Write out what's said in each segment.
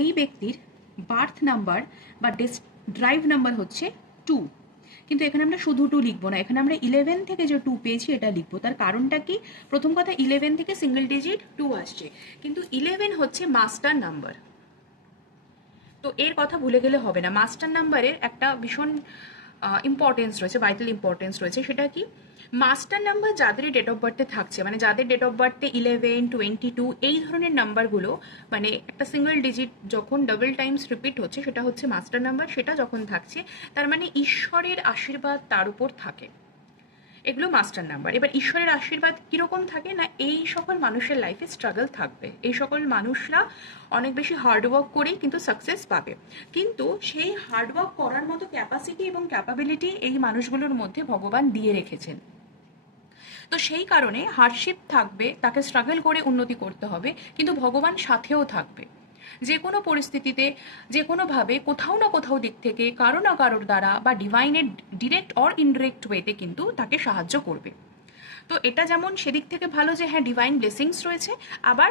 এই ব্যক্তির birth number বা ড্রাইভ নাম্বার হচ্ছে 2, কিন্তু এখানে আমরা শুধু 2 লিখবো না, এখানে আমরা 11 থেকে যে 2 পেয়েছি এটা লিখবো। তার কারণটা কি? প্রথম কথা, 11 থেকে সিঙ্গেল ডিজিট 2 আসছে, কিন্তু 11 হচ্ছে মাস্টার নাম্বার। তো এর কথা ভুলে গেলে হবে না। মাস্টার নাম্বারের একটা ভীষণ ইম্পর্টেন্স রয়েছে, ভাইটাল ইম্পর্টেন্স রয়েছে। সেটা কি? মাস্টার নাম্বার যাদের ডেট অফ বার্থে থাকছে, মানে যাদের ডেট অফ বার্থে 11, 22 এই ধরনের নাম্বারগুলো, মানে একটা সিঙ্গেল ডিজিট যখন ডাবল টাইমস রিপিট হচ্ছে সেটা হচ্ছে মাস্টার নাম্বার, সেটা যখন থাকছে তার মানে ঈশ্বরের আশীর্বাদ তার উপর থাকে, এগুলো মাস্টার নাম্বার। এবার ঈশ্বরের আশীর্বাদ কীরকম থাকে না, এই সকল মানুষের লাইফে স্ট্রাগল থাকবে, এই সকল মানুষরা অনেক বেশি হার্ডওয়ার্ক করেই কিন্তু সাকসেস পাবে, কিন্তু সেই হার্ডওয়ার্ক করার মতো ক্যাপাসিটি এবং ক্যাপাবিলিটি এই মানুষগুলোর মধ্যে ভগবান দিয়ে রেখেছেন। তো সেই কারণে হার্ডশিপ থাকবে, তাকে স্ট্রাগল করে উন্নতি করতে হবে, কিন্তু ভগবান সাথেও থাকবে। যে কোনো পরিস্থিতিতে, যে কোনোভাবে, কোথাও না কোথাও দিক থেকে, কারো না কারোর দ্বারা বা ডিভাইনের ডিরেক্ট অর ইনডিরেক্ট ওয়েতে কিন্তু তাকে সাহায্য করবে। তো এটা যেমন সেদিক থেকে ভালো যে হ্যাঁ ডিভাইন ব্লেসিংস রয়েছে, আবার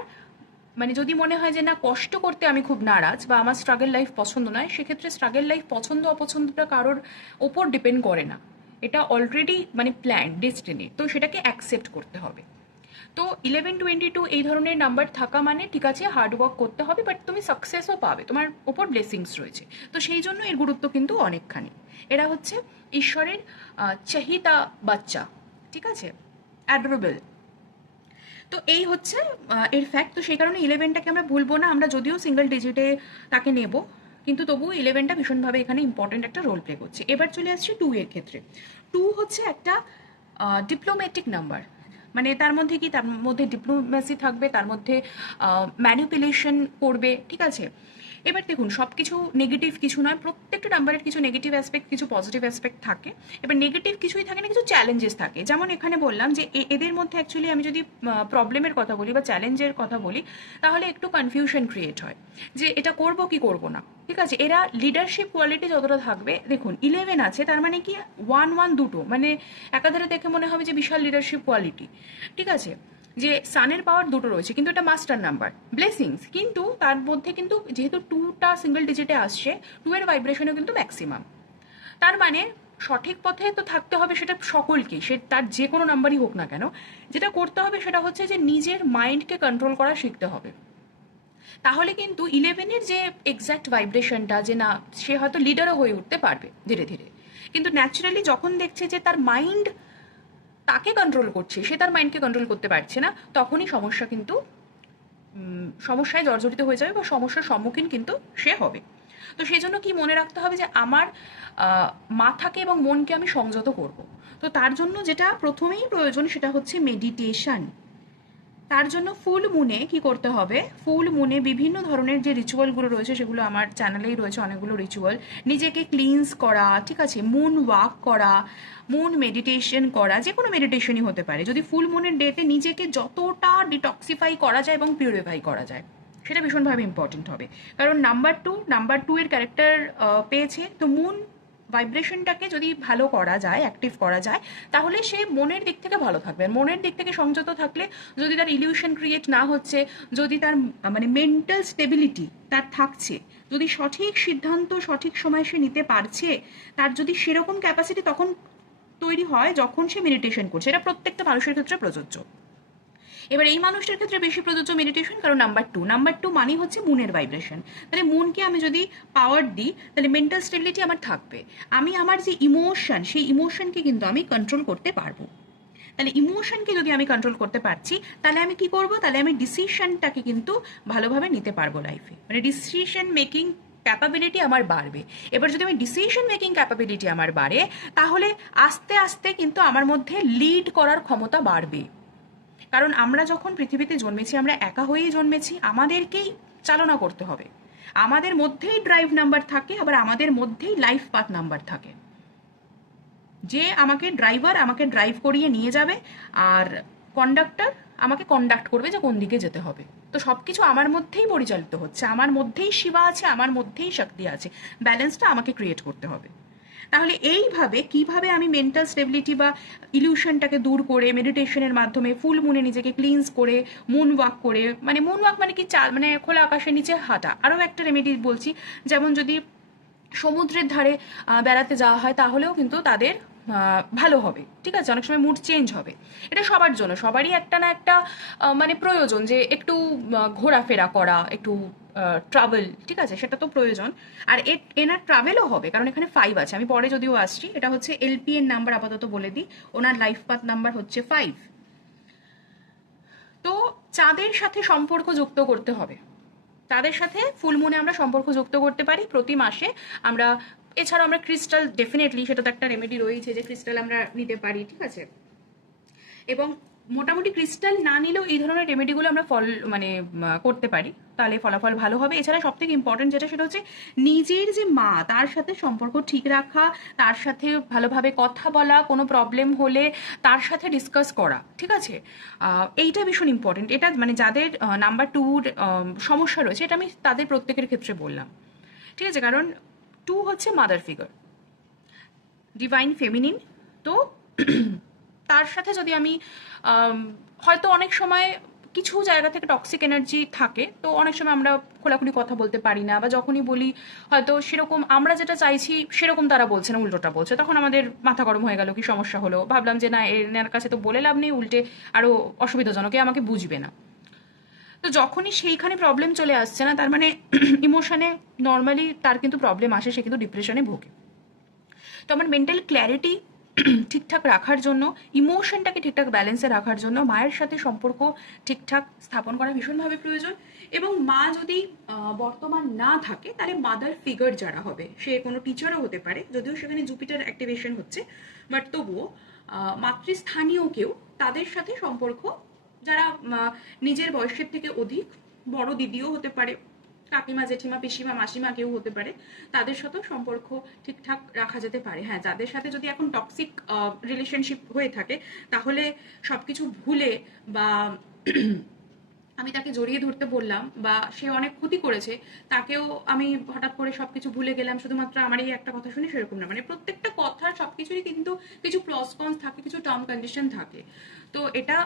মানে যদি মনে হয় যে না কষ্ট করতে আমি খুব নারাজ বা আমার স্ট্রাগল লাইফ পছন্দ নয়, সেক্ষেত্রে স্ট্রাগল লাইফ পছন্দ অপছন্দটা কারোর ওপর ডিপেন্ড করে না, এটা অলরেডি মানে প্ল্যান, ডেস্টিনি, তো সেটাকে অ্যাকসেপ্ট করতে হবে। তো 11, 22 এই ধরনের নাম্বার থাকা মানে ঠিক আছে হার্ডওয়ার্ক করতে হবে, বাট তুমি সাকসেসও পাবে, তোমার ওপর ব্লেসিংস রয়েছে। তো সেই জন্য এর গুরুত্ব কিন্তু অনেকখানি। এরা হচ্ছে ঈশ্বরের চাহিদা বাচ্চা, ঠিক আছে, অ্যাডোরেবল। তো এই হচ্ছে এর ফ্যাক্ট। তো সেই কারণে 11টাকে আমরা ভুলবো না, আমরা যদিও সিঙ্গেল ডিজিটে তাকে নেব, কিন্তু তবুও 11টা ভীষণভাবে এখানে ইম্পর্টেন্ট একটা রোল প্লে করছে। এবার চলে আসছি 2 এর ক্ষেত্রে। 2 হচ্ছে একটা ডিপ্লোম্যাটিক নাম্বার, মানে তার মধ্যে কি, তার মধ্যে ডিপ্লোম্যাসি থাকবে, তার মধ্যে ম্যানিপুলেশন করবে, ঠিক আছে। এবার দেখুন, সব কিছু নেগেটিভ কিছু নয়, প্রত্যেকটা নাম্বারের কিছু নেগেটিভ অ্যাসপেক্ট, কিছু পজিটিভ অ্যাসপেক্ট থাকে। এবার নেগেটিভ কিছুই থাকে না, কিছু চ্যালেঞ্জেস থাকে। যেমন এখানে বললাম যে এদের মধ্যে অ্যাকচুয়ালি আমি যদি প্রবলেমের কথা বলি বা চ্যালেঞ্জের কথা বলি, তাহলে একটু কনফিউশন ক্রিয়েট হয় যে এটা করব কি করব না, ঠিক আছে। এরা লিডারশিপ কোয়ালিটি যতটা থাকবে, দেখুন 11 আছে, তার মানে কি 1 দুটো, মানে একাধারে দেখে মনে হবে যে বিশাল লিডারশিপ কোয়ালিটি, ঠিক আছে, যে সানের পাওয়ার দুটো রয়েছে, কিন্তু এটা মাস্টার নাম্বার, ব্লেসিংস, কিন্তু তার মধ্যে কিন্তু যেহেতু 2টা সিঙ্গেল ডিজিটে আসছে, 2 এর ভাইব্রেশনও কিন্তু ম্যাক্সিমাম। তার মানে সঠিক পথে তো থাকতে হবে সেটা সকলকেই, সে তার যে কোনো নাম্বারই হোক না কেন। যেটা করতে হবে সেটা হচ্ছে যে নিজের মাইন্ডকে কন্ট্রোল করা শিখতে হবে। তাহলে কিন্তু 11-এর যে এক্স্যাক্ট ভাইব্রেশনটা, যে না সে হয়তো লিডারও হয়ে উঠতে পারবে ধীরে ধীরে, কিন্তু ন্যাচারালি যখন দেখছে যে তার মাইন্ড তাকে কন্ট্রোল করছে, সে তার মাইন্ডকে কন্ট্রোল করতে পারছে না, তখনই সমস্যা কিন্তু সমস্যায় জর্জরিত হয়ে যাবে বা সমস্যার সম্মুখীন কিন্তু সে হবে। তো সেই জন্য কি মনে রাখতে হবে যে আমার মাথাকে এবং মনকে আমি সংযত করব। তো তার জন্য যেটা প্রথমেই প্রয়োজন সেটা হচ্ছে মেডিটেশন। তার জন্য ফুল মুনে কি করতে হবে, ফুল মুনে বিভিন্ন ধরনের যে রিচুয়ালগুলো রয়েছে, সেগুলো আমার চ্যানেলেই রয়েছে অনেকগুলো রিচুয়াল। নিজেকে ক্লিনস করা, ঠিক আছে, মুন ওয়াক করা, মুন মেডিটেশন করা, যে কোনো মেডিটেশনই হতে পারে, যদি ফুল মুনের ডেতে নিজেকে যতটা ডিটক্সিফাই করা যায় এবং পিউরিফাই করা যায়, সেটা ভীষণভাবে ইম্পর্টেন্ট হবে। কারণ নাম্বার টু এর ক্যারেক্টার পেয়েছে, তো মুন ভাইব্রেশনটাকে যদি ভালো করা যায়, অ্যাক্টিভ করা যায়, তাহলে সে মনের দিক থেকে ভালো থাকবে। মনের দিক থেকে সংযত থাকলে, যদি তার ইলিউশন ক্রিয়েট না হচ্ছে, যদি তার মানে মেন্টাল স্টেবিলিটি তার থাকছে, যদি সঠিক সিদ্ধান্ত সঠিক সময় সে নিতে পারছে, তার যদি সেরকম ক্যাপাসিটি তখন তৈরি হয় যখন সে মেডিটেশন করছে, এটা প্রত্যেকটা মানুষের ক্ষেত্রে প্রযোজ্য। এবার এই মানুষটার ক্ষেত্রে বেশি প্রযোজ্য মেডিটেশন, কারণ নাম্বার টু মানেই হচ্ছে মুনের ভাইব্রেশন। তাহলে মুনকে আমি যদি পাওয়ার দিই, তাহলে মেন্টাল স্টেবিলিটি আমার থাকবে, আমি আমার যে ইমোশন, সেই ইমোশনকে কিন্তু আমি কন্ট্রোল করতে পারবো। তাহলে ইমোশনকে যদি আমি কন্ট্রোল করতে পারছি, তাহলে আমি কি করব, তাহলে আমি ডিসিশনটাকে কিন্তু ভালোভাবে নিতে পারবো লাইফে, মানে ডিসিশন মেকিং ক্যাপাবিলিটি আমার বাড়বে। এবার যদি আমি ডিসিশন মেকিং ক্যাপাবিলিটি আমার বাড়ে, তাহলে আস্তে আস্তে কিন্তু আমার মধ্যে লিড করার ক্ষমতা বাড়বে। কারণ আমরা যখন পৃথিবীতে জন্মেছি, আমরা একা হয়েই জন্মেছি, আমাদেরকেই চালনা করতে হবে। আমাদের মধ্যেই ড্রাইভ নাম্বার থাকে, আবার আমাদের মধ্যেই লাইফ পাথ নাম্বার থাকে, যে আমাকে ড্রাইভার আমাকে ড্রাইভ করিয়ে নিয়ে যাবে, আর কন্ডাক্টর আমাকে কন্ডাক্ট করবে যে কোন দিকে যেতে হবে। তো সব কিছু আমার মধ্যেই পরিচালিত হচ্ছে, আমার মধ্যেই শিবা আছে, আমার মধ্যেই শক্তি আছে, ব্যালেন্সটা আমাকে ক্রিয়েট করতে হবে। তাহলে এইভাবে কিভাবে আমি মেন্টাল স্টেবিলিটি বা ইলিউশনটাকে দূর করে মেডিটেশনের মাধ্যমে ফুল মুনে নিজেকে ক্লিনস করে মুন ওয়াক করে, মানে মুন ওয়াক মানে কি মানে খোলা আকাশের নিচে হাঁটা। আরও একটা রেমেডি বলছি, যেমন যদি সমুদ্রের ধারে বেড়াতে যাওয়া হয় তাহলেও কিন্তু তাদের ভালো হবে, ঠিক আছে, অনেক সময় মুড চেঞ্জ হবে। এটা সবার জন্য, সবারই একটা না একটা মানে প্রয়োজন যে একটু ঘোরাফেরা করা, একটু ট্রাভেল, ঠিক আছে, সেটা তো প্রয়োজন। আর এনার ট্রাভেলও হবে, কারণ এখানে 5 আছে, আমি পরে যদিও আসছি। এটা হচ্ছে এলপিএন নাম্বার, আপাতত বলে দিই, ওনার লাইফ পাথ নাম্বার হচ্ছে 5। তো চাঁদের সাথে সম্পর্ক যুক্ত করতে হবে, তাদের সাথে ফুল মুনে আমরা সম্পর্ক যুক্ত করতে পারি প্রতি মাসে আমরা। এছাড়াও আমরা ক্রিস্টাল, ডেফিনেটলি সেটা তো একটা রেমেডি রয়েছে যে ক্রিস্টাল আমরা নিতে পারি, ঠিক আছে। এবং মোটামুটি ক্রিস্টাল না নিলেও এই ধরনের রেমেডিগুলো আমরা মানে করতে পারি, তাহলে ফলাফল ভালো হবে। এছাড়া সব থেকে ইম্পর্টেন্ট যেটা, সেটা হচ্ছে নিজের যে মা, তার সাথে সম্পর্ক ঠিক রাখা, তার সাথে ভালোভাবে কথা বলা, কোনো প্রবলেম হলে তার সাথে ডিসকাস করা, ঠিক আছে। এইটা ভীষণ ইম্পর্টেন্ট। এটা মানে যাদের নাম্বার 2 সমস্যা রয়েছে, এটা আমি তাদের প্রত্যেকের ক্ষেত্রে বললাম, ঠিক আছে, কারণ 2 হচ্ছে মাদার ফিগার, ডিভাইন ফেমিনিন। তো তার সাথে যদি আমি হয়তো অনেক সময় কিছু জায়গা থেকে টক্সিক এনার্জি থাকে, তো অনেক সময় আমরা খোলাখুলি কথা বলতে পারি না, বা যখনই বলি হয়তো সেরকম আমরা যেটা চাইছি সেরকম তারা বলছে না, উল্টোটা বলছে, তখন আমাদের মাথা গরম হয়ে গেল, কি সমস্যা হলো, ভাবলাম যে না, এনার কাছে তো বলে লাভ নেই, উল্টে আরও অসুবিধাজনক, আমাকে বুঝবে না। তো যখনই সেইখানে প্রবলেম চলে আসছে না, তার মানে ইমোশনে নর্মালি তার কিন্তু প্রবলেম আসে, সে কিন্তু ডিপ্রেশনে ভোগে। তো আমার মেন্টাল ক্ল্যারিটি ঠিকঠাক রাখার জন্য, ইমোশনটাকে ঠিকঠাক ব্যালেন্সে রাখার জন্য মায়ের সাথে সম্পর্ক ঠিকঠাক স্থাপন করা ভীষণভাবে প্রয়োজন। এবং মা যদি বর্তমান না থাকে, তাহলে মাদার ফিগার যারা হবে, সে কোনো টিচারও হতে পারে, যদিও সেখানে জুপিটার অ্যাক্টিভেশন হচ্ছে, বাট তবুও মাতৃস্থানীয় কেউ, তাদের সাথে সম্পর্ক, যারা নিজের বয়সের থেকে অধিক, বড় দিদিও হতে পারে, কাকিমা, জেঠিমা, পিসিমা, মাসিমা কেউ হতে পারে, তাদের সাথেও সম্পর্ক ঠিকঠাক রাখা যেতে পারে। হ্যাঁ, যাদের সাথে যদি এখন টক্সিক রিলেশনশিপ হয়ে থাকে, তাহলে সবকিছু ভুলে বা আমি তাকে জড়িয়ে ধরতে বললাম, বা সে অনেক ক্ষতি করেছে, তাকেও আমি হঠাৎ করে সবকিছু ভুলে গেলাম শুধুমাত্র আমার এই একটা কথা শুনে, সেরকম না। মানে প্রত্যেকটা কথার সবকিছুরই কিন্তু কিছু প্লস কনস থাকে, কিছু টার্ম কন্ডিশন থাকে। তো এটা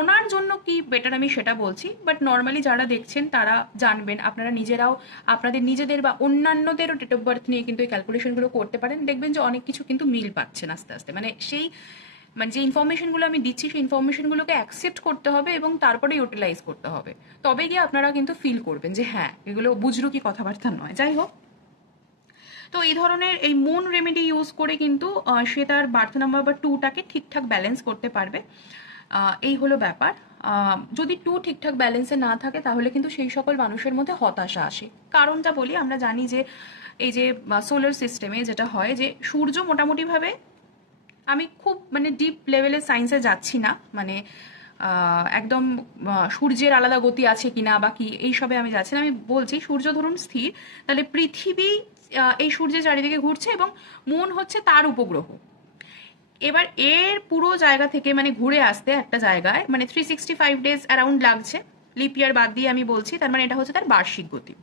ওনার জন্য কি বেটার আমি সেটা বলছি, বাট নর্মালি যারা দেখছেন তারা জানবেন, আপনারা নিজেরাও আপনাদের নিজেদের বা অন্যান্যদেরও ডেট অফ বার্থ নিয়ে কিন্তু এই ক্যালকুলেশনগুলো করতে পারেন, দেখবেন যে অনেক কিছু কিন্তু মিল পাচ্ছেন আস্তে আস্তে। মানে যে ইনফরমেশনগুলো আমি দিচ্ছি, সেই ইনফরমেশনগুলোকে অ্যাকসেপ্ট করতে হবে এবং তারপরে ইউটিলাইজ করতে হবে, তবে গিয়ে আপনারা কিন্তু ফিল করবেন যে হ্যাঁ, এগুলো বুঝরু কি কথাবার্তা নয়। যাই হোক, তো এই ধরনের এই মুন রেমেডি ইউজ করে কিন্তু সে তার বার্থ নাম্বার বা 2টাকে ঠিকঠাক ব্যালেন্স করতে পারবে। এই হলো ব্যাপার। যদি 2 ঠিকঠাক ব্যালেন্সে না থাকে, তাহলে কিন্তু সেই সকল মানুষের মধ্যে হতাশা আসে। কারণটা বলি, আমরা জানি যে এই যে সোলার সিস্টেমে যেটা হয়, যে সূর্য মোটামুটিভাবে, আমি খুব মানে ডিপ লেভেলের সায়েন্সে যাচ্ছি না, মানে একদম সূর্যের আলাদা গতি আছে কিনা বা কি এইসবে আমি যাচ্ছি না, আমি বলছি সূর্য ধরুন স্থির, তাহলে পৃথিবী এই সূর্যের চারিদিকে ঘুরছে এবং মন হচ্ছে তার উপগ্রহ। এবার এর পুরো জায়গা থেকে মানে ঘুরে আসতে একটা জায়গায় মানে 365 ডেজ অ্যারাউন্ড লাগছে, লিপ ইয়ার বাদ দিয়ে আমি বলছি, তার মানে এটা হচ্ছে তার বার্ষিক গতি।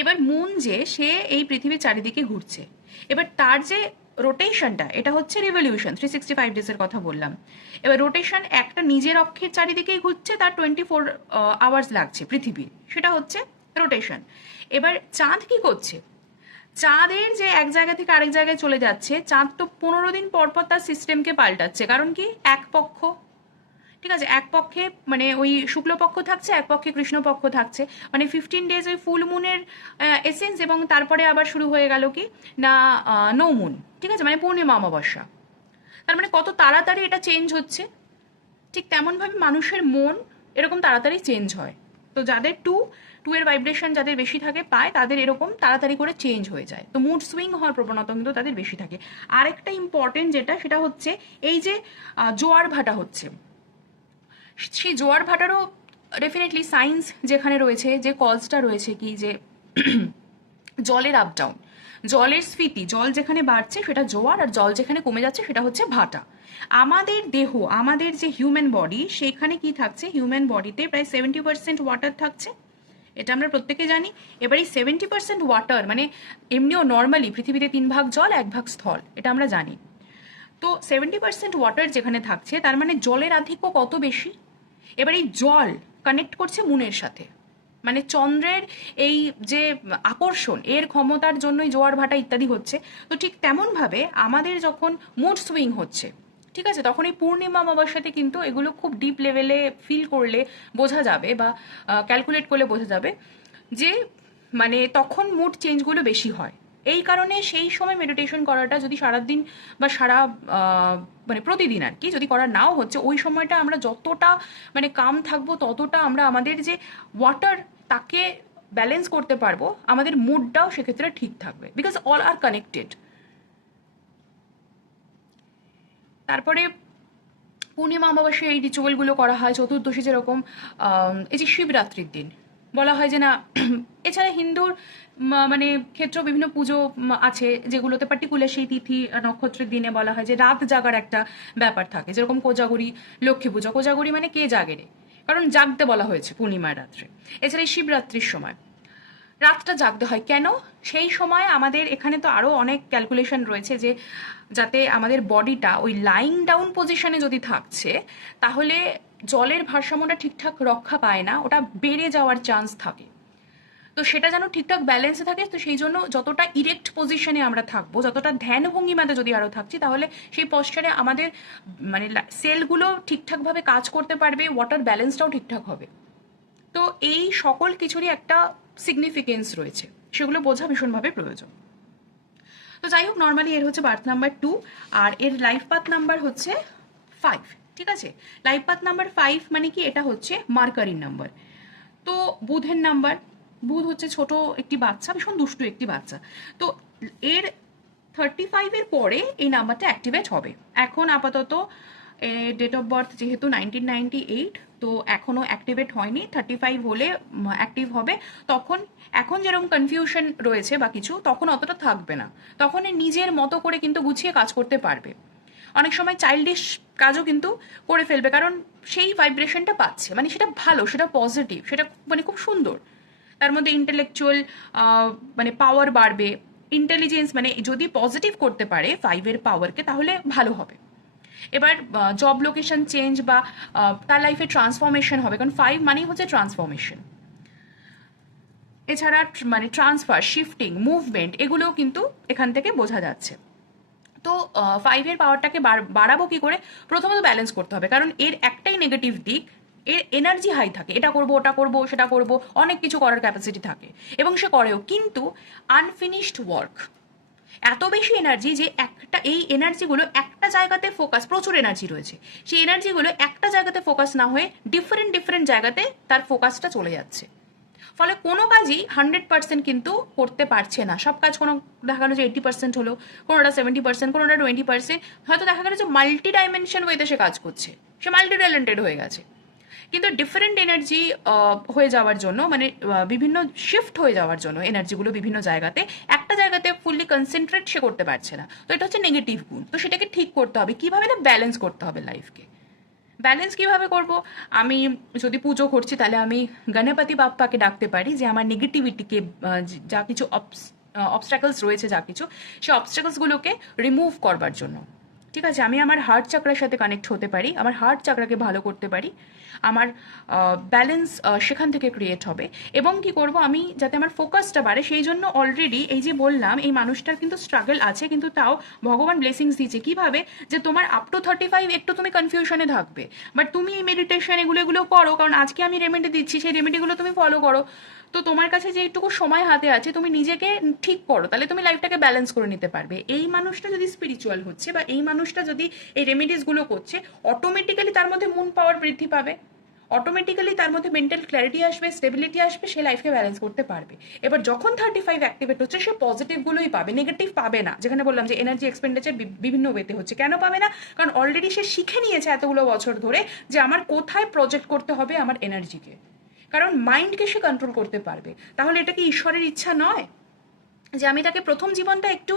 এবার মুন যে সে এই পৃথিবীর চারিদিকে ঘুরছে, এবার তার যে রোটেশনটা, এটা হচ্ছে রিভলিউশন, 365 ডেজের কথা বললাম। এবার রোটেশন একটা নিজের অক্ষের চারিদিকেই ঘুরছে, তার 24 আওয়ার্স লাগছে পৃথিবীর, সেটা হচ্ছে রোটেশন। এবার চাঁদ কি করছে, চাঁদের যে এক জায়গা থেকে আরেক জায়গায় চলে যাচ্ছে, চাঁদ তো 15 দিন পর পর তার সিস্টেমকে পাল্টাচ্ছে, কারণ কি এক পক্ষ, ঠিক আছে, এক পক্ষে মানে ওই শুক্লপক্ষ থাকছে, এক পক্ষে কৃষ্ণপক্ষ থাকছে, মানে 15 ডেজ ওই ফুল মুনের এসেন্স, এবং তারপরে আবার শুরু হয়ে গেল কি না নো মুন, ঠিক আছে, মানে পূর্ণিমা অমাবস্যা। তার মানে কত তাড়াতাড়ি এটা চেঞ্জ হচ্ছে। ঠিক তেমনভাবে মানুষের মন এরকম তাড়াতাড়ি চেঞ্জ হয়। তো যাদের টু এর ভাইব্রেশন যাদের বেশি থাকে পায়, তাদের এরকম তাড়াতাড়ি করে চেঞ্জ হয়ে যায়, তো মুড সুইং হওয়ার প্রবণতা কিন্তু তাদের বেশি থাকে। আরেকটা ইম্পর্টেন্ট যেটা, সেটা হচ্ছে এই যে জোয়ার ভাটা হচ্ছে, সেই জোয়ার ভাটারও ডেফিনেটলি সায়েন্স যেখানে রয়েছে, যে কজটা রয়েছে কি, যে জলের আপ ডাউন, জলের স্ফীতি, জল যেখানে বাড়ছে সেটা জোয়ার, আর জল যেখানে কমে যাচ্ছে সেটা হচ্ছে ভাটা। আমাদের দেহ, আমাদের যে হিউম্যান বডি, সেখানে কি থাকছে, হিউম্যান বডিতে প্রায় 70% ওয়াটার থাকছে এটা আমরা প্রত্যেকে জানি। এবার এই 70% ওয়াটার, মানে এমনিও নর্মালি পৃথিবীতে 3 ভাগ জল 1 ভাগ স্থল, এটা আমরা জানি। তো 70% ওয়াটার যেখানে থাকছে, তার মানে জলের আধিক্য কত বেশি। এবার এই জল কানেক্ট করছে মুনের সাথে, মানে চন্দ্রের এই যে আকর্ষণ, এর ক্ষমতার জন্যই জোয়ার ভাটা ইত্যাদি হচ্ছে। তো ঠিক তেমনভাবে আমাদের যখন মুড সুইং হচ্ছে, ঠিক আছে, তখন এই পূর্ণিমা অমাবস্যাতে কিন্তু এগুলো খুব ডিপ লেভেলে ফিল করলে বোঝা যাবে, বা ক্যালকুলেট করলে বোঝা যাবে যে মানে তখন মুড চেঞ্জগুলো বেশি হয়। এই কারণে সেই সময় মেডিটেশন করাটা যদি সারাদিন বা সারা মানে প্রতিদিন আর কি যদি করা নাও হচ্ছে, ওই সময়টা আমরা যতটা মানে কাম থাকবো ততটা আমরা আমাদের যে ওয়াটার তাকে ব্যালেন্স করতে পারবো, আমাদের মুডটাও সেক্ষেত্রে ঠিক থাকবে, বিকজ অল আর কানেক্টেড। তারপরে পূর্ণিমা অমাবস্যায় এই রিচুয়ালগুলো করা হয়। চতুর্দশী যেরকম এই যে শিবরাত্রির দিন বলা হয় যে না, এছাড়া হিন্দুর মানে ক্ষেত্র বিভিন্ন পুজো আছে যেগুলোতে পার্টিকুলার সেই তিথি নক্ষত্রের দিনে বলা হয় যে রাত জাগার একটা ব্যাপার থাকে, যেরকম কোজাগরি, লক্ষ্মী পুজো। কোজাগরি মানে কে জাগে রে, কারণ জাগতে বলা হয়েছে পূর্ণিমার রাত্রে। এছাড়া এই শিবরাত্রির সময় রাতটা জাগতে হয় কেন? সেই সময় আমাদের এখানে তো আরও অনেক ক্যালকুলেশন রয়েছে যে যাতে আমাদের বডিটা ওই লাইং ডাউন পজিশনে যদি থাকছে, তাহলে জলের ভারসাম্যটা ঠিকঠাক রক্ষা পায় না, ওটা বেড়ে যাওয়ার চান্স থাকে। তো সেটা যেন ঠিকঠাক ব্যালেন্সে থাকে, তো সেই জন্য যতটা ইরেক্ট পজিশনে আমরা থাকবো, যতটা ধ্যান ভঙ্গিমাতে যদি আরও থাকছি, তাহলে সেই পশ্চারে আমাদের মানে সেলগুলো ঠিকঠাকভাবে কাজ করতে পারবে, ওয়াটার ব্যালেন্সটাও ঠিকঠাক হবে। তো এই সকল কিছুরই একটা সিগনিফিকেন্স রয়েছে, সেগুলো বোঝা ভীষণভাবে প্রয়োজন। তো যাই হোক, নর্মালি এর হচ্ছে বার্থ নাম্বার 2, আর এর লাইফ পাথ নাম্বার হচ্ছে 5। ঠিক আছে, লাইফ পাথ নাম্বার 5 মানে কি, এটা হচ্ছে মার্কারির নাম্বার। তো বুধের নাম্বার, বুধ হচ্ছে ছোট একটি বাচ্চা, ভীষণ দুষ্টু একটি বাচ্চা। তো এর 35-এর পরে এই নাম্বারটা অ্যাক্টিভেট হবে। এখন আপাতত ডেট অফ বার্থ যেহেতু 1998, তো এখনও অ্যাক্টিভেট হয়নি। 35 হলে অ্যাক্টিভ হবে। তখন এখন যেরকম কনফিউশন রয়েছে বা কিছু, তখন অতটা থাকবে না। তখন নিজের মতো করে কিন্তু গুছিয়ে কাজ করতে পারবে। অনেক সময় চাইল্ডিশ কাজও কিন্তু করে ফেলবে, কারণ সেই ভাইব্রেশনটা পাচ্ছে, মানে সেটা ভালো, সেটা পজিটিভ, সেটা মানে খুব সুন্দর। তার মধ্যে ইন্টেলেকচুয়াল মানে পাওয়ার বাড়বে। ইন্টেলিজেন্স মানে যদি পজিটিভ করতে পারে 5-এর পাওয়ারকে, তাহলে ভালো হবে। এবার জব লোকেশন চেঞ্জ বা তার লাইফে ট্রান্সফরমেশন হবে, কারণ 5 মানেই হচ্ছে ট্রান্সফরমেশন। এছাড়া মানে ট্রান্সফার, শিফটিং, মুভমেন্ট, এগুলোও কিন্তু এখান থেকে বোঝা যাচ্ছে। তো 5-এর পাওয়ারটাকে বাড়াবো কি করে? প্রথমত ব্যালেন্স করতে হবে, কারণ এর একটাই নেগেটিভ দিক, এর এনার্জি হাই থাকে, এটা করব, ওটা করব, সেটা করব, অনেক কিছু করার ক্যাপাসিটি থাকে, এবং সে করেও, কিন্তু আনফিনিশড ওয়ার্ক, এত বেশি এনার্জি যে একটা এই এনার্জিগুলো একটা জায়গাতে ফোকাস, প্রচুর এনার্জি রয়েছে, সেই এনার্জিগুলো একটা জায়গাতে ফোকাস না হয়ে ডিফারেন্ট ডিফারেন্ট জায়গাতে তার ফোকাসটা চলে যাচ্ছে। ফলে কোনো কাজই 100% কিন্তু করতে পারছে না। সব কাজ কোনো দেখা গেলো যে 80% হলো, কোনোটা 70%, কোনোটা 20%, হয়তো দেখা গেলো যে মাল্টি ডাইমেনশন ওয়েতে সে কাজ করছে, সে মাল্টি ট্যালেন্টেড হয়ে গেছে। কিন্তু ডিফারেন্ট এনার্জি হয়ে যাওয়ার জন্য, মানে বিভিন্ন শিফট হয়ে যাওয়ার জন্য এনার্জিগুলো বিভিন্ন জায়গাতে, একটা জায়গাতে ফুললি কনসেন্ট্রেট সে করতে পারছে না। তো এটা হচ্ছে নেগেটিভ গুণ। তো সেটাকে ঠিক করতে হবে কিভাবে? না, ব্যালেন্স করতে হবে লাইফকে। ব্যালেন্স কিভাবে করব? আমি যদি পুজো করছি, তাহলে আমি গণপতি বাপ্পাকে ডাকতে পারি যে আমার নেগেটিভিটিকে, যা কিছু অবস্ট্রাকলস রয়েছে, যা কিছু, সেই অবস্ট্রাকলসগুলোকে রিমুভ করবার জন্য। ঠিক আছে, আমি আমার হার্ট চাকরার সাথে কানেক্ট হতে পারি, আমার হার্ট চাকরাকে ভালো করতে পারি, আমার ব্যালেন্স সেখান থেকে ক্রিয়েট হবে। এবং কি করব, আমি যাতে আমার ফোকাসটা বাড়ে, সেই জন্য অলরেডি এই যে বললাম, এই মানুষটার কিন্তু স্ট্রাগল আছে, কিন্তু তাও ভগবান ব্লেসিংস দিয়েছে। কিভাবে? যে তোমার আপ টু 35 একটু তুমি কনফিউশনে থাকবে, বাট তুমি এই মেডিটেশন এগুলো করো, কারণ আজকে আমি রেমেডি দিচ্ছি, সেই রেমেডিগুলো তুমি ফলো করো। তো তোমার কাছে যে একটু সময় হাতে আছে, তুমি নিজেকে ঠিক করো, তাহলে তুমি লাইফটাকে ব্যালেন্স করে নিতে পারবে। এই মানুষটা যদি স্পিরিচুয়াল হচ্ছে, বা এই মানুষটা যদি এই রেমেডিসগুলো করছে, অটোমেটিক্যালি তার মধ্যে মুন পাওয়ার বৃদ্ধি পাবে, অটোমেটিক্যালি তার মধ্যে মেন্টাল ক্ল্যারিটি আসবে, স্টেবিলিটি আসবে, সে লাইফকে ব্যালেন্স করতে পারবে। এবার যখন 35 অ্যাক্টিভেট হচ্ছে, সে পজিটিভগুলোই পাবে, নেগেটিভ পাবে না। যেখানে বললাম যে এনার্জি এক্সপেন্ডিচার বিভিন্ন ওয়েতে হচ্ছে, কেন পাবে না? কারণ অলরেডি সে শিখে নিয়েছে এতগুলো বছর ধরে যে আমার কোথায় প্রজেক্ট করতে হবে আমার এনার্জিকে, কারণ মাইন্ডকে সে কন্ট্রোল করতে পারবে। তাহলে এটা কি ঈশ্বরের ইচ্ছা নয় যে আমি তাকে প্রথম জীবনটা একটু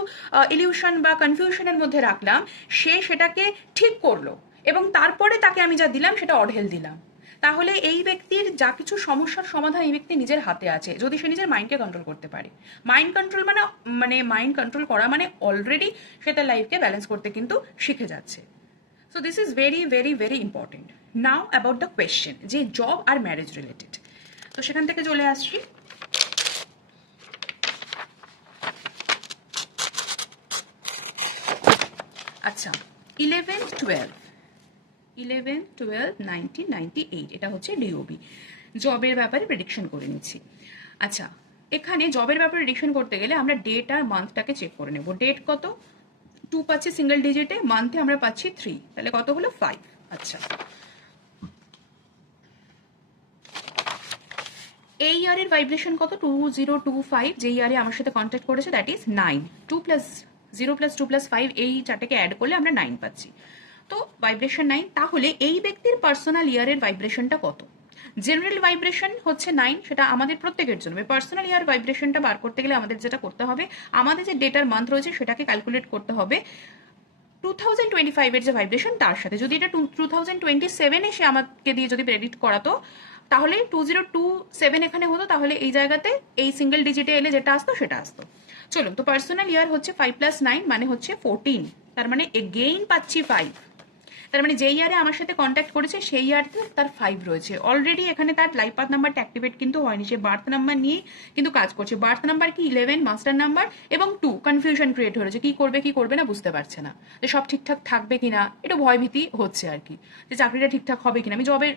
ইলিউশন বা কনফিউশনের মধ্যে রাখলাম, সে সেটাকে ঠিক করলো, এবং তারপরে তাকে আমি যা দিলাম সেটা অঢেল দিলাম। তাহলে এই ব্যক্তির যা কিছু সমস্যার সমাধান এই ব্যক্তি নিজের হাতে আছে, যদি সে নিজের মাইন্ডকে কন্ট্রোল করতে পারে। মাইন্ড কন্ট্রোল মানে মাইন্ড কন্ট্রোল করা মানে অলরেডি সে তার লাইফকে ব্যালেন্স করতে কিন্তু শিখে যাচ্ছে। So this is very very very important. Now about the question, যে জব আর ম্যারেজ রিলেটেড, তো সেখান থেকে চলে আসছি। আচ্ছা, 11-12 এটা হচ্ছে ডিওবি। জবের ব্যাপারে প্রেডিকশন করে নিচ্ছি। আচ্ছা, এখানে জবের ব্যাপারে প্রেডিকশন করতে গেলে আমরা ডেট আর মান্থটাকে চেক করে নেব। ডেট কত? 2 পাচ্ছি সিঙ্গেল ডিজিটে, মান্থে আমরা পাচ্ছি 3, তাহলে কত হলো? 5। আচ্ছা, এই ইয়ারের ভাইব্রেশন কত? 2025। যে ইয়ারে আমার সাথে কন্ট্যাক্ট করেছে দ্যাট ইজ 9। 2 + 0 + 2 + 5 এই চারটাকে অ্যাড করলে আমরা 9 পাচ্ছি। তো ভাইব্রেশন 9। তাহলে এই ব্যক্তির পার্সোনাল ইয়ারের ভাইব্রেশনটা কত? জেনারেল ভাইব্রেশন হচ্ছে 9, সেটা আমাদের প্রত্যেকের জন্য। পার্সোনাল ইয়ার ভাইব্রেশনটা বার করতে গেলে আমাদের যেটা করতে হবে, আমাদের যে ডেটার মান্থ রয়েছে সেটাকে ক্যালকুলেট করতে হবে 2025 এর যে ভাইব্রেশন তার সাথে। যদি এটা 2027 এসে আমাকে দিয়ে যদি প্রেডিক্ট করাতো, তাহলে 2027 এখানে হতো, তাহলে এই জায়গাতে এই সিঙ্গেল ডিজিটে এলে যেটা আসতো সেটা আসতো। চলুন, তো পার্সোনাল ইয়ার হচ্ছে 5 + 9 মানে হচ্ছে 14, তার মানে এগেইন পাচ্ছি 5। তার মানে যে ইয়ারে আমার সাথে কন্ট্যাক্ট করেছে সেই ইয়ারতে তার 5 রয়েছে অলরেডি। এখানে তার লাইফ পাথ নাম্বারটা অ্যাক্টিভেট কিন্তু হয়নি, সে বার্থ নাম্বার নিয়ে কিন্তু কাজ করছে। বার্থ নাম্বার কি 11, মাস্টার নাম্বার এবং 2, কনফিউশন ক্রিয়েট হয়েছে, কি করবে কি করবে না বুঝতে পারছে না, যে সব ঠিকঠাক থাকবে কিনা, একটু ভয়ভীতি হচ্ছে আর কি, যে চাকরিটা ঠিকঠাক হবে কিনা। আমি জবের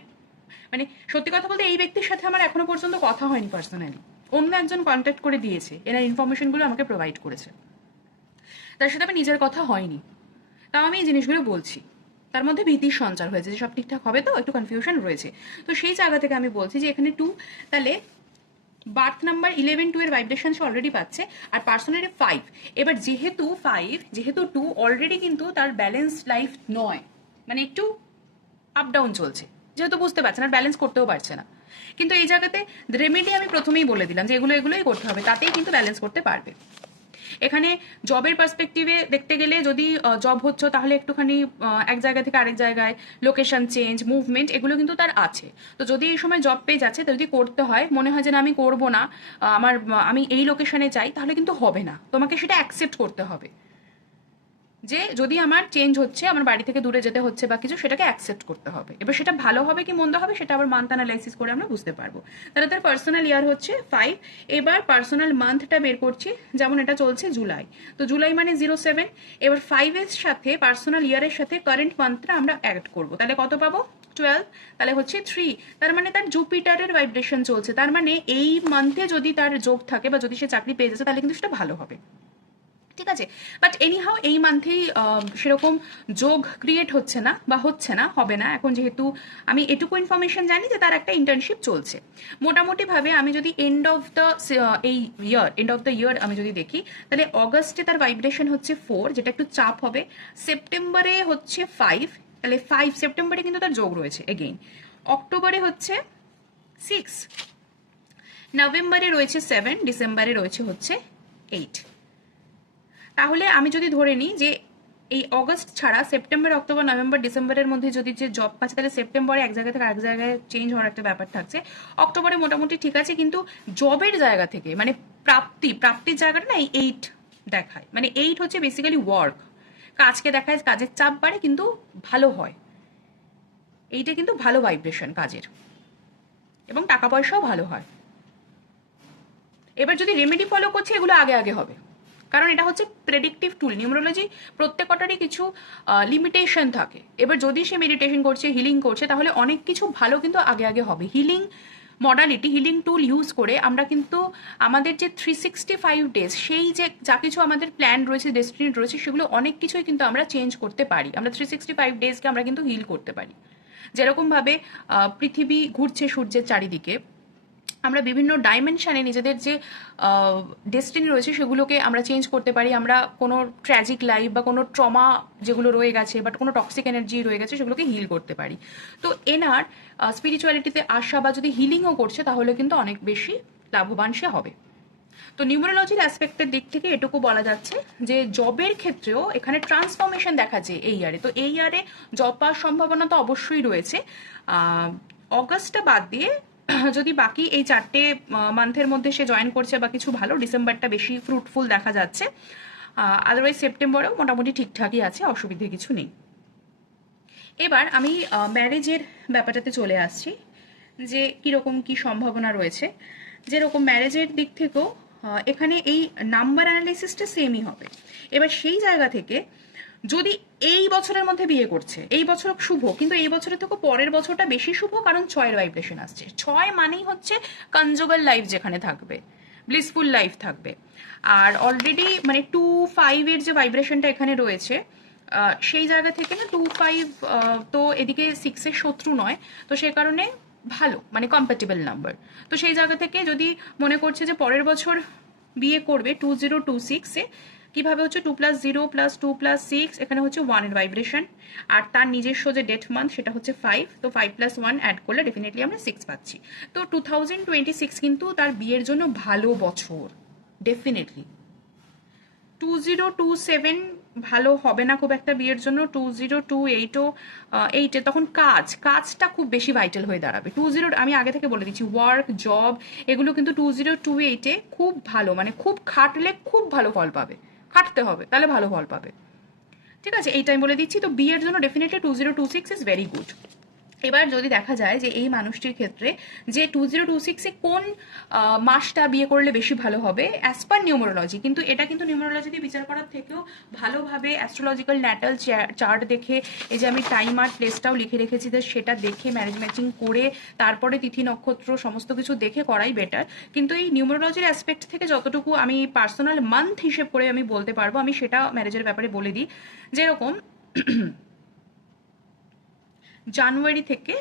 মানে সত্যি কথা বলতে এই ব্যক্তির সাথে আমার এখনো পর্যন্ত কথা হয়নি পার্সোনালি, অন্য একজন কন্ট্যাক্ট করে দিয়েছে, এনার ইনফরমেশনগুলো আমাকে প্রোভাইড করেছে, তার সাথে আমার নিজের কথা হয়নি। তাও আমি এই জিনিসগুলো বলছি, তার মধ্যে ভীতির সঞ্চার হয়েছে যে সব ঠিকঠাক হবে, তো একটু কনফিউশন রয়েছে। তো সেই জায়গা থেকে আমি বলছি যে এখানে 2, তাহলে বার্থ নাম্বার 11-2 এর ভাইব্রেশন সে অলরেডি পাচ্ছে, আর পার্সোনালি 5। এবার যেহেতু 2 অলরেডি কিন্তু তার ব্যালেন্স লাইফ নয়, মানে একটু আপ ডাউন চলছে, যেহেতু বুঝতে পারছে না, ব্যালেন্স করতেও পারছে না। কিন্তু এই জায়গাতে রেমেডি আমি প্রথমেই বলে দিলাম যে এগুলোই করতে হবে, তাতেই কিন্তু ব্যালেন্স করতে পারবে। এখানে জবের পার্সপেক্টিভে দেখতে গেলে যদি জব হচ্ছে তাহলে একটুখানি এক জায়গা থেকে আরেক জায়গায় লোকেশন চেঞ্জ, মুভমেন্ট, এগুলো কিন্তু তার আছে। তো যদি এই সময় জব পেয়ে যাচ্ছে, যদি করতে হয়, মনে হয় যে না আমি করবো না, আমি এই লোকেশনে চাই, তাহলে কিন্তু হবে না, তোমাকে সেটা অ্যাকসেপ্ট করতে হবে যে যদি আমার চেঞ্জ হচ্ছে, আমার বাড়ি থেকে দূরে যেতে হচ্ছে বা কিছু, সেটাকে অ্যাকসেপ্ট করতে হবে। এবার সেটা ভালো হবে কি মন্দ হবে সেটা আবার মান্থ অ্যানালাইসিস করে আমরা বুঝতে পারবো। তাহলে তার পার্সোনাল ইয়ার হচ্ছে 5। এবার পার্সোনাল মান্থটা বের করছি, যেমন এটা চলছে জুলাই, তো জুলাই মানে 07। এবার 5 এর সাথে পার্সোনাল ইয়ারের সাথে কারেন্ট মান্থটা আমরা অ্যাড করবো, তাহলে কত পাবো? 12, তাহলে হচ্ছে 3। তার মানে তার জুপিটারের ভাইব্রেশন চলছে, তার মানে এই মান্থে যদি তার যোগ থাকে বা যদি সে চাকরি পেয়ে যাচ্ছে তাহলে কিন্তু সেটা ভালো হবে, ঠিক আছে। বাট এনিহাও এই মান্থেই সেরকম যোগ ক্রিয়েট হচ্ছে না বা হবে না এখন, যেহেতু আমি এটুকু ইনফরমেশন জানি যে তার একটা ইন্টার্নশিপ চলছে। মোটামুটিভাবে আমি যদি এন্ড অফ দ্য ইয়ার আমি যদি দেখি, তাহলে অগস্টে তার ভাইব্রেশন হচ্ছে 4, যেটা একটু চাপ হবে। সেপ্টেম্বরে হচ্ছে 5, তাহলে 5 সেপ্টেম্বরে কিন্তু তার যোগ রয়েছে এগেইন। অক্টোবরে হচ্ছে 6, নভেম্বরে রয়েছে 7, ডিসেম্বরে রয়েছে হচ্ছে 8। তাহলে আমি যদি ধরে নিই যে এই অগস্ট ছাড়া সেপ্টেম্বর, অক্টোবর, নভেম্বর, ডিসেম্বরের মধ্যে যদি যে জব পাচ্ছে, তাহলে সেপ্টেম্বরে এক জায়গা থেকে আরেক জায়গায় চেঞ্জ হওয়ার একটা ব্যাপার থাকছে। অক্টোবরে মোটামুটি ঠিক আছে, কিন্তু জবের জায়গা থেকে মানে প্রাপ্তির জায়গাটা না এই 8 দেখায়, মানে 8 হচ্ছে বেসিক্যালি ওয়ার্ক, কাজকে দেখায়, কাজের চাপ বাড়ে কিন্তু ভালো হয়, এইটা কিন্তু ভালো ভাইব্রেশন কাজের, এবং টাকা পয়সাও ভালো হয়। এবার যদি রেমেডি ফলো করছে, এগুলো আগে আগে হবে, কারণ এটা হচ্ছে প্রেডিক্টিভ টুল। নিউমেরোলজি প্রত্যেকটারই কিছু লিমিটেশন থাকে। এবার যদি সে মেডিটেশন করছে, হিলিং করছে, তাহলে অনেক কিছু ভালো কিন্তু আগে আগে হবে। হিলিং মডালিটি, হিলিং টুল ইউজ করে আমরা কিন্তু আমাদের যে 365 ডেজ, সেই যে যা কিছু আমাদের প্ল্যান রয়েছে, ডেস্টিনি রয়েছে, সেগুলো অনেক কিছুই কিন্তু আমরা চেঞ্জ করতে পারি। আমরা 365 ডেজকে আমরা কিন্তু হিল করতে পারি। যেরকমভাবে পৃথিবী ঘুরছে সূর্যের চারিদিকে, আমরা বিভিন্ন ডাইমেনশানে নিজেদের যে ডেস্টিনি রয়েছে সেগুলোকে আমরা চেঞ্জ করতে পারি। আমরা কোনো ট্র্যাজিক লাইফ বা কোনো ট্রমা যেগুলো রয়ে গেছে বা কোনো টক্সিক এনার্জি রয়ে গেছে সেগুলোকে হিল করতে পারি। তো এনার স্পিরিচুয়ালিটিতে আসা বা যদি হিলিংও করছে, তাহলে কিন্তু অনেক বেশি লাভবান সে হবে। তো নিউমেরোলজির অ্যাসপেক্টের দিক থেকে এটুকু বলা যাচ্ছে যে জবের ক্ষেত্রেও এখানে ট্রান্সফরমেশন দেখা যায় এই ইয়ারে। তো এই ইয়ারে জব পাওয়ার সম্ভাবনা তো অবশ্যই রয়েছে। অগাস্টটা বাদ দিয়ে যদি বাকি এই 4টে মান্থের মধ্যে সে জয়েন করছে বা কিছু ভালো, ডিসেম্বরটা বেশি ফ্রুটফুল দেখা যাচ্ছে, আদারওয়াইজ সেপ্টেম্বরেও মোটামুটি ঠিকঠাকই আছে, অসুবিধে কিছু নেই। এবার আমি ম্যারেজের ব্যাপারটাতে চলে আসছি, যে কীরকম কি সম্ভাবনা রয়েছে। যেরকম ম্যারেজের দিক থেকেও এখানে এই নাম্বার অ্যানালাইসিসটা সেমই হবে। এবার সেই জায়গা থেকে যদি এই বছরের মধ্যে বিয়ে করছে, এই বছর শুভ, কিন্তু এই বছরের থেকে পরের বছরটা বেশি শুভ, কারণ 6-এর ভাইব্রেশন আসছে। 6 মানেই হচ্ছে কনজুগাল লাইফ যেখানে থাকবে, ব্লিসফুল লাইফ থাকবে। আর অলরেডি মানে 2-5-এর যে ভাইব্রেশনটা এখানে রয়েছে, সেই জায়গা থেকে না 2-5 তো এদিকে 6-এর শত্রু নয়, তো সে কারণে ভালো, মানে কম্প্যাটেবল নাম্বার। তো সেই জায়গা থেকে যদি মনে করছে যে পরের বছর বিয়ে করবে 2026-এ, কিভাবে হচ্ছে 2+0 + 2+6, এখানে হচ্ছে 1-এর ভাইব্রেশন, আর তার নিজস্ব যে ডেট মান্থ সেটা হচ্ছে 5, তো 5+1 অ্যাড করলে ডেফিনেটলি আমরা 6 পাচ্ছি। তো 2026 কিন্তু তার বিয়ের জন্য ভালো বছর, ডেফিনেটলি। 2027 ভালো হবে না খুব একটা বিয়ের জন্য, 2028ও 8-এ তখন কাজটা খুব বেশি ভাইটাল হয়ে দাঁড়াবে। 20 আমি আগে থেকে বলে দিচ্ছি, ওয়ার্ক, জব, এগুলো কিন্তু 2028-এ খুব ভালো, মানে খুব খাটলে খুব ভালো ফল পাবে, খাটতে হবে তাহলে ভালো ফল পাবে, ঠিক আছে, এইটাই বলে দিচ্ছি। তো বিয়ের জন্য ডেফিনেটলি 2026 ইজ ভেরি গুড। এবার যদি দেখা যায় যে এই মানুষটির ক্ষেত্রে যে 2026-এ কোন মাসটা বিয়ে করলে বেশি ভালো হবে অ্যাজ পার নিউমারোলজি, কিন্তু এটা কিন্তু নিউমারোলজি দিয়ে বিচার করার থেকেও ভালোভাবে অ্যাস্ট্রোলজিক্যাল ন্যাটাল চার্ট দেখে, এই যে আমি টাইম আর প্লেসটাও লিখে রেখেছি, যে সেটা দেখে ম্যারেজ ম্যাচিং করে তারপরে তিথি নক্ষত্র সমস্ত কিছু দেখে করাই বেটার। কিন্তু এই নিউমারোলজির অ্যাসপেক্ট থেকে যতটুকু আমি পার্সোনাল মান্থ হিসেব করে আমি বলতে পারবো, আমি সেটা ম্যারেজের ব্যাপারে বলে দিই। যেরকম জানুয়ারি থেকে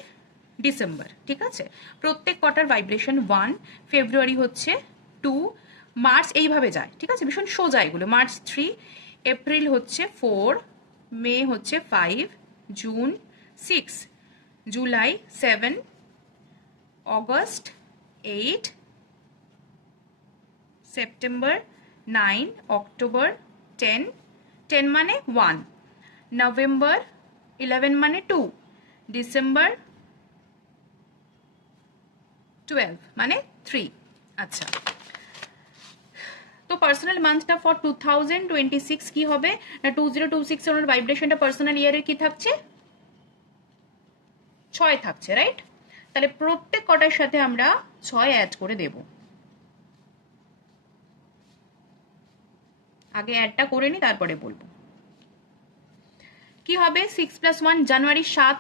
ডিসেম্বর, ঠিক আছে, প্রত্যেক কটার ভাইব্রেশন 1, ফেব্রুয়ারি হচ্ছে 2, মার্চ এইভাবে যায়, ঠিক আছে, ভীষণ সোজা এগুলো, মার্চ 3, এপ্রিল হচ্ছে 4, মে হচ্ছে 5, June 6, July 7, August 8, September 9, October 10, 10 মানে 1, নভেম্বর 11 মানে 2, ডিসেম্বর 12 মানে 3। আচ্ছা, তো পার্সোনাল মান্থটা ফর 2026 কি হবে না, 2026 এর ভাইব্রেশনটা পার্সোনাল ইয়ারের কি থাকছে, 6 থাকছে, রাইট? তাহলে প্রত্যেক কটার সাথে আমরা 6 অ্যাড করে দেব। আগে অ্যাডটা করে নি, তারপরে বলবো কি হবে। 6+1 জানুয়ারি 7,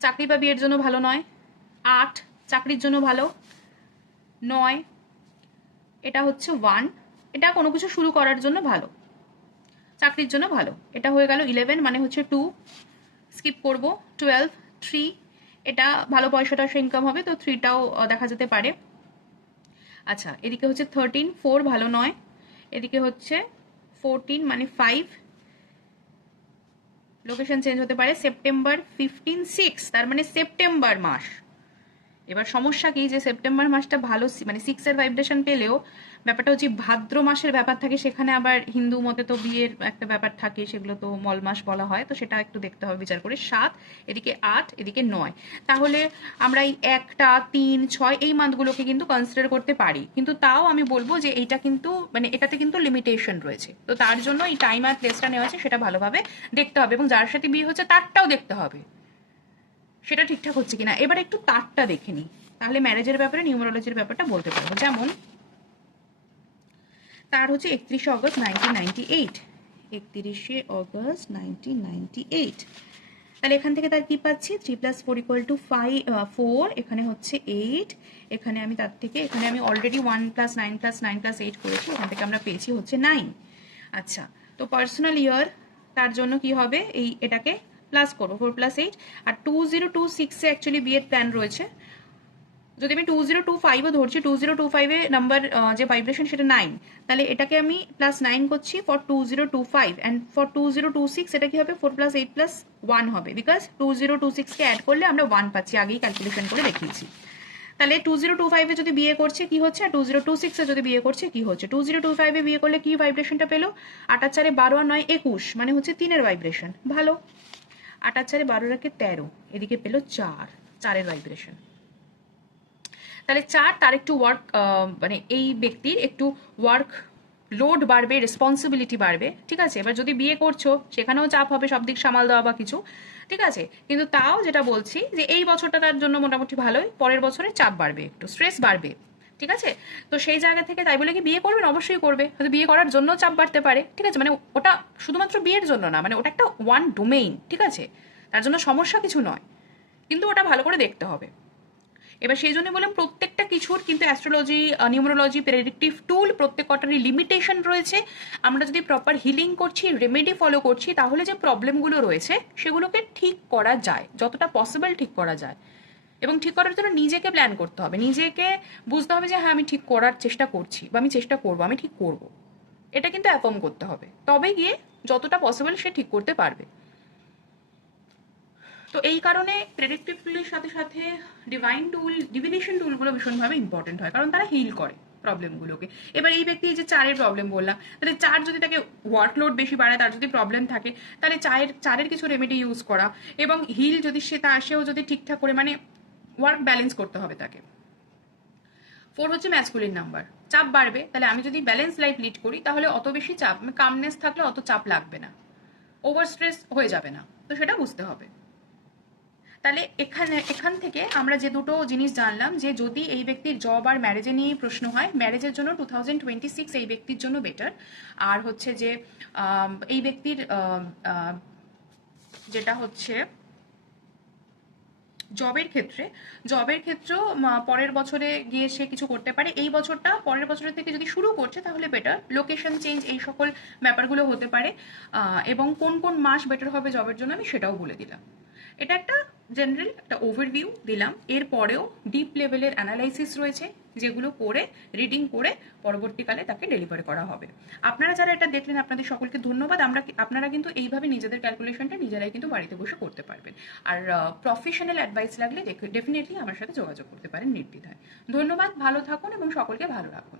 চাকরি বা বিয়ের জন্য ভালো নয়। 8 চাকরির জন্য ভালো। 9 এটা হচ্ছে 1, এটা কোনো কিছু শুরু করার জন্য ভালো, চাকরির জন্য ভালো। এটা হয়ে গেল 11 মানে হচ্ছে 2, স্কিপ করব। 12 3, এটা ভালো পয়সা টয়সা ইনকাম হবে, তো 3টাও দেখা যেতে পারে। আচ্ছা, এদিকে হচ্ছে 13, 4 ভালো নয়। এদিকে হচ্ছে 14 মানে 5, লোকেশন চেঞ্জ হতে পারে। সেপ্টেম্বর 15, 6, তার মানে সেপ্টেম্বর মাস। এবার সমস্যা কি, যে সেপ্টেম্বর মাসটা ভালো, মানে 6-এর ভাইব্রেশন পেলেও ব্যাপারটা হচ্ছে ভাদ্র মাসের ব্যাপার থাকে, সেখানে আবার হিন্দু মতে তো বিয়ের একটা ব্যাপার থাকে, সেগুলো তো মল মাস বলা হয়, তো সেটা একটু দেখতে হবে বিচার করে। 7, এদিকে 8, এদিকে 9, তাহলে আমরা এই 1টা 3, 6 এই মান্থগুলোকে কিন্তু কনসিডার করতে পারি। কিন্তু তাও আমি বলবো যে এইটা কিন্তু মানে এটাতে কিন্তু লিমিটেশন রয়েছে, তো তার জন্য এই টাইম আর প্লেসটা নেওয়া আছে সেটা ভালোভাবে দেখতে হবে, এবং যার সাথে বিয়ে হচ্ছে তারটাও দেখতে হবে সেটা ঠিকঠাক হচ্ছে কিনা। এবার একটু তারটা দেখে নিই, তাহলে ম্যারেজের ব্যাপারে নিউমারোলজির ব্যাপারটা বলতে পারবো। যেমন তার হচ্ছে 31 অগস্ট 1998, 31 অগস্ট 1998, তাহলে এখান থেকে তার কি পাচ্ছি, 3+4 = 4, এখানে হচ্ছে 8, এখানে আমি তার থেকে এখানে আমি অলরেডি 1+9 + 9 + 8 করেছি, এখান থেকে আমরা পেয়েছি হচ্ছে 9। আচ্ছা, তো পার্সোনাল ইয়ার তার জন্য কি হবে, এই এটাকে প্লাস করবো, 4+8, আর 2026-এ অ্যাকচুয়ালি বিয়ের প্ল্যান রয়েছে। যদি আমি 2025ও ধরছি, 2025-এ নাম্বার যে ভাইব্রেশন সেটা 9, তাহলে এটাকে আমি +9 করছি ফর 2025, অ্যান্ড ফর 2026 এটা কি হবে, 4+8 + 1 হবে, বিকজ 2026-কে অ্যাড করলে আমরা 1 পাচ্ছি, আগেই ক্যালকুলেশন করে দেখিয়েছি। তাহলে 2025-এ যদি বিয়ে করছে কি হচ্ছে, আর 2026-এ যদি বিয়ে করছে কি হচ্ছে। 2025-এ বিয়ে করলে কি ভাইব্রেশনটা পেলো, 8 আর 4 12 আর 9 21, মানে হচ্ছে 3-এর ভাইব্রেশন, ভালো। 8 আর 4 12 রাখে 13, এদিকে পেলো 4, 4-এর ভাইব্রেশন। তাহলে 4 তার একটু ওয়ার্ক, মানে এই ব্যক্তির একটু ওয়ার্ক লোড বাড়বে, রেসপন্সিবিলিটি বাড়বে, ঠিক আছে। এবার যদি বিয়ে করছো সেখানেও চাপ হবে, সব দিক সামাল দেওয়া বা কিছু, ঠিক আছে। কিন্তু তাও যেটা বলছি যে এই বছরটা তার জন্য মোটামুটি ভালোই, পরের বছরে চাপ বাড়বে, একটু স্ট্রেস বাড়বে, ঠিক আছে। তো সেই জায়গা থেকে তাই বলে কি বিয়ে করবেন? অবশ্যই করবে, হয়তো বিয়ে করার জন্য চাপ বাড়তে পারে, ঠিক আছে। মানে ওটা শুধুমাত্র বিয়ের জন্য না, মানে ওটা একটা ওয়ান ডোমেইন, ঠিক আছে, তার জন্য সমস্যা কিছু নয়, কিন্তু ওটা ভালো করে দেখতে হবে। এবার সেই জন্য বললাম প্রত্যেকটা কিছুর কিন্তু অ্যাস্ট্রোলজি, নিউমোরোলজি, প্রেডিক্টিভ টুল প্রত্যেক কটারই লিমিটেশন রয়েছে। আমরা যদি প্রপার হিলিং করছি, রেমেডি ফলো করছি, তাহলে যে প্রবলেমগুলো রয়েছে সেগুলোকে ঠিক করা যায়, যতটা পসিবল ঠিক করা যায়। এবং ঠিক করার জন্য নিজেকে প্ল্যান করতে হবে, নিজেকে বুঝতে হবে যে হ্যাঁ আমি ঠিক করার চেষ্টা করছি, বা আমি চেষ্টা করবো, আমি ঠিক করব, এটা কিন্তু অ্যাফার্ম করতে হবে, তবে গিয়ে যতটা পসিবল সে ঠিক করতে পারবে। তো এই কারণে প্রেডিক্টিভ টুলের সাথে সাথে ডিভাইন টুল, ডিভিনেশন টুলগুলো ভীষণভাবে ইম্পর্টেন্ট হয়, কারণ তারা হিল করে প্রবলেমগুলোকে। এবার এই ব্যক্তি যে 4-এর প্রবলেম বললাম, তাহলে 4 যদি তাকে ওয়ার্কলোড বেশি বাড়ায়, তার যদি প্রবলেম থাকে, তাহলে 4-এর কিছু রেমেডি ইউজ করা, এবং হিল যদি সেও যদি ঠিকঠাক করে মানে ওয়ার্ক ব্যালেন্স করতে হবে তাকে। 4 হচ্ছে ম্যাসকুলিন নাম্বার, চাপ বাড়বে, তাহলে আমি যদি ব্যালেন্স লাইফ লিড করি তাহলে অত বেশি চাপ, কামনেস থাকলে অত চাপ লাগবে না, ওভার স্ট্রেস হয়ে যাবে না, তো সেটা বুঝতে হবে। তাহলে এখান থেকে আমরা যে দুটো জিনিস জানলাম, যে যদি এই ব্যক্তির জব আর ম্যারেজে নিয়ে প্রশ্ন হয়, ম্যারেজের জন্য 2026 এই ব্যক্তির জন্য বেটার। আর হচ্ছে যে এই ব্যক্তির যেটা হচ্ছে জবের ক্ষেত্রেও পরের বছরে গিয়ে সে কিছু করতে পারে, এই বছরটা পরের বছরের থেকে যদি শুরু করছে তাহলে বেটার, লোকেশন চেঞ্জ এই সকল ব্যাপারগুলো হতে পারে। এবং কোন কোন মাস বেটার হবে জবের জন্য আমি সেটাও বলে দিলাম। এটা একটা জেনারেল একটা ওভারভিউ দিলাম, এরপরেও ডিপ লেভেলের অ্যানালাইসিস রয়েছে, যেগুলো করে রিডিং করে পরবর্তীকালে তাকে ডেলিভারি করা হবে। আপনারা যারা এটা দেখলেন আপনাদের সকলকে ধন্যবাদ। আপনারা কিন্তু এইভাবে নিজেদের ক্যালকুলেশনটা নিজেরাই কিন্তু বাড়িতে বসে করতে পারবেন। আর প্রফেশনাল অ্যাডভাইস লাগলে ডেফিনেটলি আমার সাথে যোগাযোগ করতে পারেন নির্দ্বিধায়। ধন্যবাদ, ভালো থাকুন এবং সকলকে ভালো রাখুন।